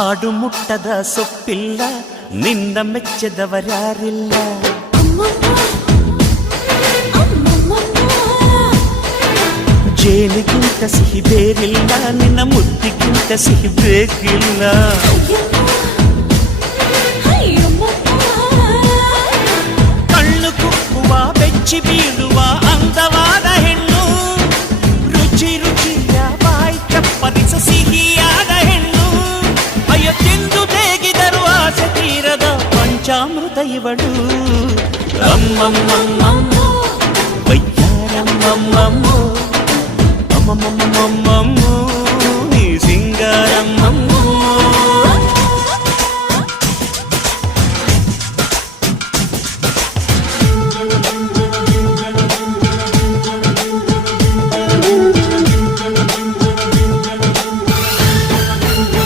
ಹಾಡು ಮುಟ್ಟದ ಸೊಪ್ಪಿಲ್ಲ, ನಿನ್ನ ಮೆಚ್ಚದವರ್ಯಾರಿಲ್ಲ. ಜೇನಿಗಿಂತ ಸಿಹಿ ಬೇರಿಲ್ಲ, ನಿನ್ನ ಮುದ್ದಿಗಿಂತ ಸಿಹಿ ಬೇಕಿಲ್ಲ. ಕಣ್ಣು ಕುಕ್ಕುವ ಬೆಚ್ಚಿ ಬೀಳುವ ಅಂದವಾದ ಹೆಣ್ಣು, ರುಚಿ ರುಚಿಯ ಬಾಯಿ ಚಪ್ಪರಿಸ ಸಿಹಿಯಾದ ಹೆಣ್ಣು. ಅಯ್ಯೋ ತಿಂದು ಬೇಗಿದರು ಆಸೆ ತೀರದ ಪಂಚಾಮೃತ ಇವಳು. ಅಮ್ಮಮ್ಮಮ್ಮಮ್ಮೋ ವಯ್ಯಾರಮ್ಮಮ್ಮಮ್ಮೋ ಅಮ್ಮಮ್ಮಮ್ಮಮ್ಮೋ ನೀ ಸಿಂಗಾರಮ್ಮಮ್ಮೋ.